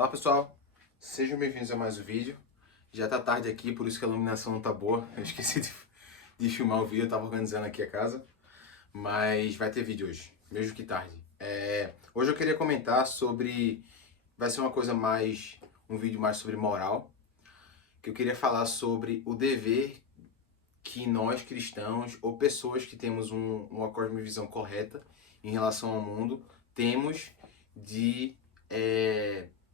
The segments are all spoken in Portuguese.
Olá pessoal, sejam bem-vindos a mais um vídeo. Já tá tarde aqui, por isso que a iluminação não tá boa. Eu esqueci de filmar o vídeo, eu tava organizando aqui a casa. Mas vai ter vídeo hoje, mesmo que tarde. Hoje eu queria comentar sobre... Vai ser uma coisa mais... Um vídeo mais sobre moral. Que eu queria falar sobre o dever que nós cristãos, ou pessoas que temos uma cosmovisão correta em relação ao mundo, temos de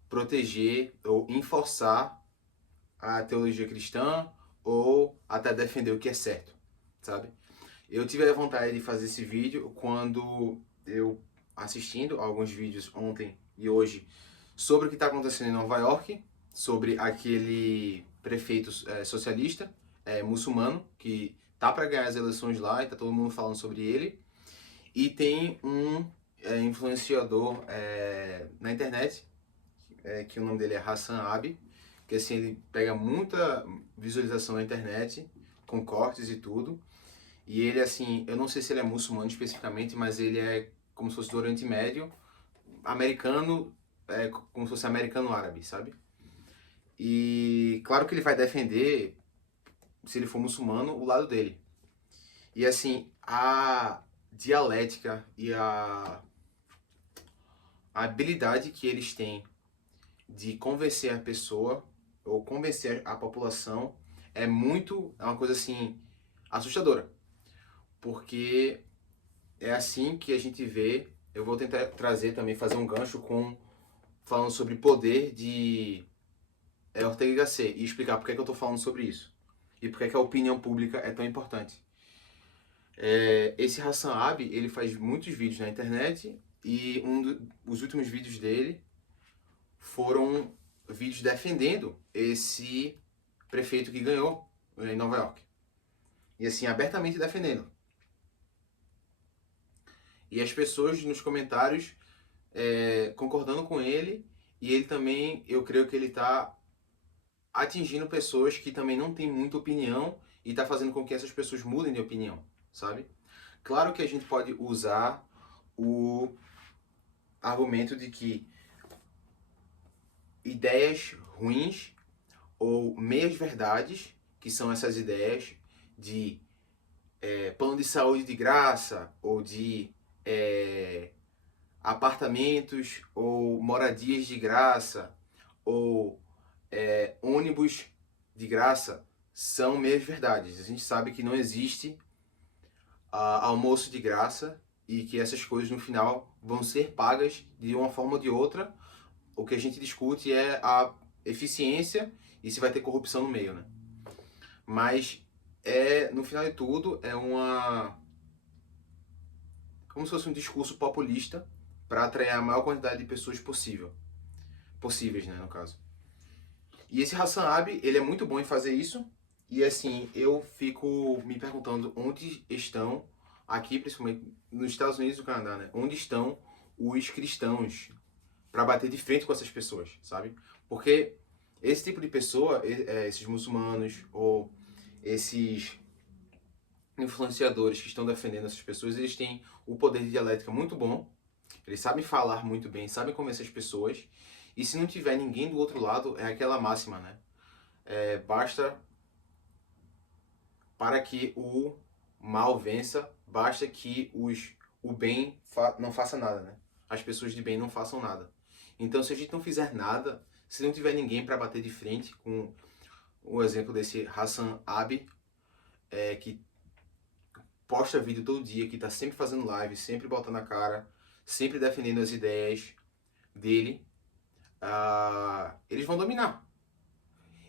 proteger ou enforçar a teologia cristã ou até defender o que é certo, sabe? Eu tive a vontade de fazer esse vídeo quando eu, assistindo alguns vídeos ontem e hoje sobre o que está acontecendo em Nova York, sobre aquele prefeito socialista, muçulmano, que tá para ganhar as eleições lá e tá todo mundo falando sobre ele, e tem um influenciador na internet, que o nome dele é Hassan Abi, que assim, ele pega muita visualização na internet, com cortes e tudo, e ele assim, eu não sei se ele é muçulmano especificamente, mas ele é como se fosse do Oriente Médio, americano, como se fosse americano-árabe, sabe? E claro que ele vai defender, se ele for muçulmano, o lado dele. E assim, a dialética e a habilidade que eles têm de convencer a pessoa ou convencer a população é uma coisa assim assustadora, porque é assim que a gente vê. Eu vou tentar trazer também, fazer um gancho com falando sobre poder de Ortega y Gasset e explicar por que eu estou falando sobre isso e por que a opinião pública é tão importante. Esse Hassan Abi, ele faz muitos vídeos na internet e os últimos vídeos dele foram vídeos defendendo esse prefeito que ganhou em Nova York. E assim, abertamente defendendo. E as pessoas nos comentários concordando com ele, e ele também, eu creio que ele está atingindo pessoas que também não têm muita opinião e está fazendo com que essas pessoas mudem de opinião, sabe? Claro que a gente pode usar o argumento de que ideias ruins ou meias-verdades, que são essas ideias de plano de saúde de graça, ou de apartamentos ou moradias de graça, ou ônibus de graça, são meias-verdades. A gente sabe que não existe almoço de graça e que essas coisas no final vão ser pagas de uma forma ou de outra. O que a gente discute é a eficiência e se vai ter corrupção no meio, né? Mas no final de tudo, como se fosse um discurso populista para atrair a maior quantidade de pessoas possíveis, né, no caso. E esse Hassan Abi, ele é muito bom em fazer isso. E assim, eu fico me perguntando onde estão, aqui principalmente nos Estados Unidos e no Canadá, né? Onde estão os cristãos para bater de frente com essas pessoas, sabe? Porque esse tipo de pessoa, esses muçulmanos ou esses influenciadores que estão defendendo essas pessoas, eles têm o poder de dialética muito bom, eles sabem falar muito bem, sabem convencer as pessoas, e se não tiver ninguém do outro lado, é aquela máxima, né? Basta para que o mal vença, basta que o bem não faça nada, né? As pessoas de bem não façam nada. Então, se a gente não fizer nada, se não tiver ninguém para bater de frente, com o exemplo desse Hassan Abi, que posta vídeo todo dia, que está sempre fazendo live, sempre botando a cara, sempre defendendo as ideias dele, eles vão dominar.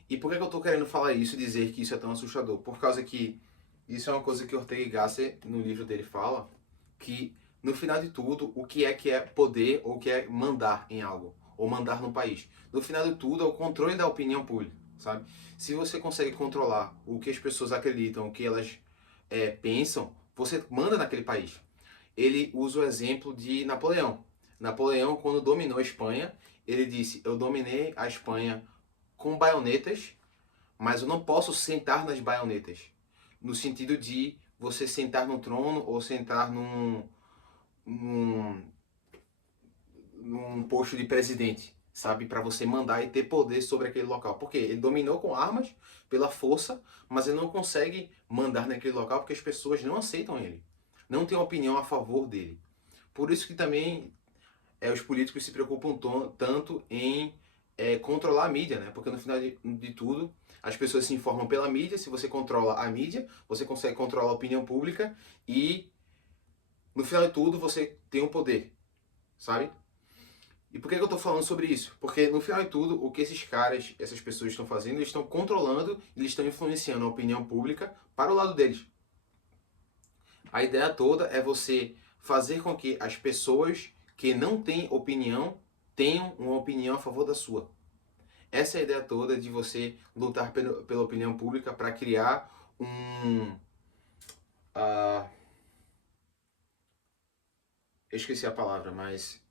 E por que eu estou querendo falar isso e dizer que isso é tão assustador? Por causa que isso é uma coisa que Ortega y Gasset, no livro dele, fala, que no final de tudo, o que é poder ou o que é mandar em algo, ou mandar no país? No final de tudo, é o controle da opinião pública, sabe? Se você consegue controlar o que as pessoas acreditam, o que elas pensam, você manda naquele país. Ele usa o exemplo de Napoleão. Napoleão, quando dominou a Espanha, ele disse: eu dominei a Espanha com baionetas, mas eu não posso sentar nas baionetas. No sentido de você sentar no trono ou sentar num posto de presidente, sabe? Para você mandar e ter poder sobre aquele local. Porque ele dominou com armas, pela força, mas ele não consegue mandar naquele local porque as pessoas não aceitam ele. Não tem opinião a favor dele. Por isso que também os políticos se preocupam tanto em controlar a mídia, né? Porque no final de tudo, as pessoas se informam pela mídia. Se você controla a mídia, você consegue controlar a opinião pública e, no final de tudo, você tem o poder, sabe? E por que eu estou falando sobre isso? Porque, no final de tudo, o que esses caras, essas pessoas estão fazendo, eles estão controlando, eles estão influenciando a opinião pública para o lado deles. A ideia toda é você fazer com que as pessoas que não têm opinião tenham uma opinião a favor da sua. Essa é a ideia toda de você lutar pela opinião pública para criar eu esqueci a palavra, mas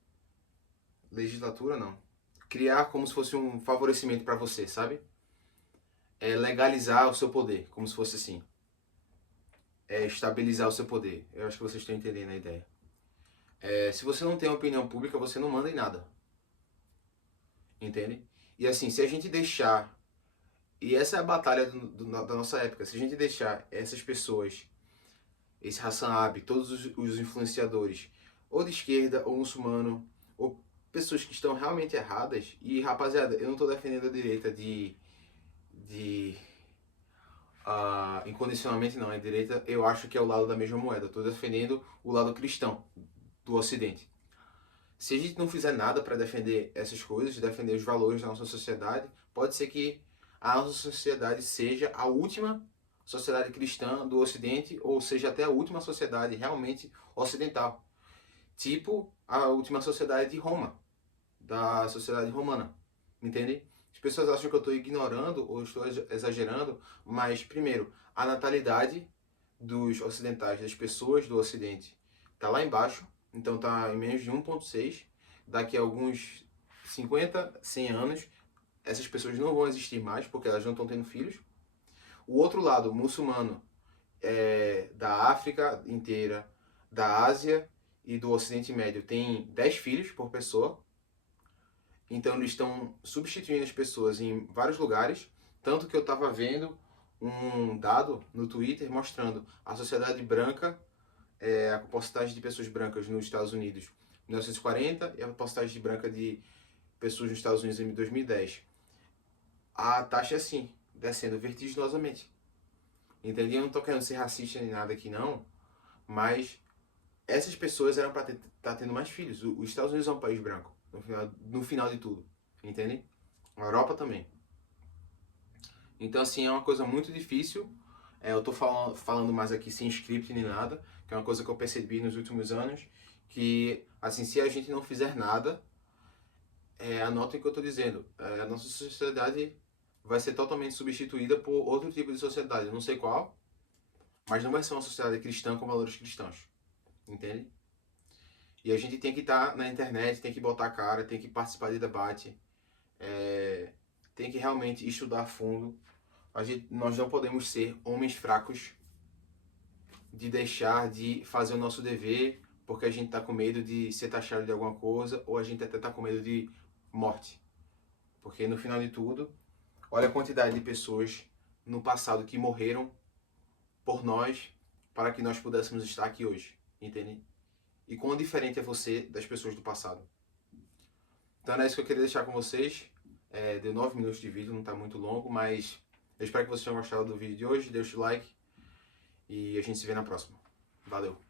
legislatura não. Criar como se fosse um favorecimento para você, sabe? É legalizar o seu poder, como se fosse assim. É estabilizar o seu poder. Eu acho que vocês estão entendendo a ideia. Se você não tem opinião pública, você não manda em nada. Entende? E assim, se a gente deixar... E essa é a batalha da nossa época. Se a gente deixar essas pessoas, esse Hassan Abi, todos os influenciadores, ou de esquerda, ou muçulmano, ou pessoas que estão realmente erradas... E, rapaziada, eu não estou defendendo a direita incondicionalmente, não. A direita, eu acho que é o lado da mesma moeda. Estou defendendo o lado cristão do Ocidente. Se a gente não fizer nada para defender essas coisas, defender os valores da nossa sociedade, pode ser que a nossa sociedade seja a última sociedade cristã do Ocidente, ou seja, até a última sociedade realmente ocidental. Tipo a última sociedade de Roma, da sociedade romana. Entende? As pessoas acham que eu estou ignorando ou estou exagerando, mas, primeiro, a natalidade dos ocidentais, das pessoas do Ocidente, está lá embaixo. Então está em menos de 1,6. Daqui a alguns 50, 100 anos, essas pessoas não vão existir mais, porque elas não estão tendo filhos. O outro lado, muçulmano, da África inteira, da Ásia e do Ocidente Médio, tem 10 filhos por pessoa. Então eles estão substituindo as pessoas em vários lugares. Tanto que eu estava vendo um dado no Twitter mostrando a sociedade branca, a porcentagem de pessoas brancas nos Estados Unidos em 1940 e a porcentagem de branca de pessoas nos Estados Unidos em 2010. A taxa é assim, descendo vertiginosamente. Entende? Eu não estou querendo ser racista nem nada aqui não, mas essas pessoas eram para estar tendo mais filhos. Os Estados Unidos é um país branco, no final de tudo. Entende? A Europa também. Então, assim, é uma coisa muito difícil. Eu tô falando mais aqui sem script nem nada, que é uma coisa que eu percebi nos últimos anos, que, assim, se a gente não fizer nada, anotem o que eu tô dizendo, a nossa sociedade vai ser totalmente substituída por outro tipo de sociedade. Eu não sei qual, mas não vai ser uma sociedade cristã com valores cristãos. Entende? E a gente tem que estar na internet, tem que botar a cara, tem que participar de debate, tem que realmente estudar a fundo. Nós não podemos ser homens fracos de deixar de fazer o nosso dever porque a gente está com medo de ser taxado de alguma coisa ou a gente até está com medo de morte. Porque no final de tudo, olha a quantidade de pessoas no passado que morreram por nós para que nós pudéssemos estar aqui hoje, entende? E quão diferente é você das pessoas do passado. Então é isso que eu queria deixar com vocês. Deu 9 minutos de vídeo, não está muito longo, mas eu espero que vocês tenham gostado do vídeo de hoje. Deixe o like e a gente se vê na próxima. Valeu!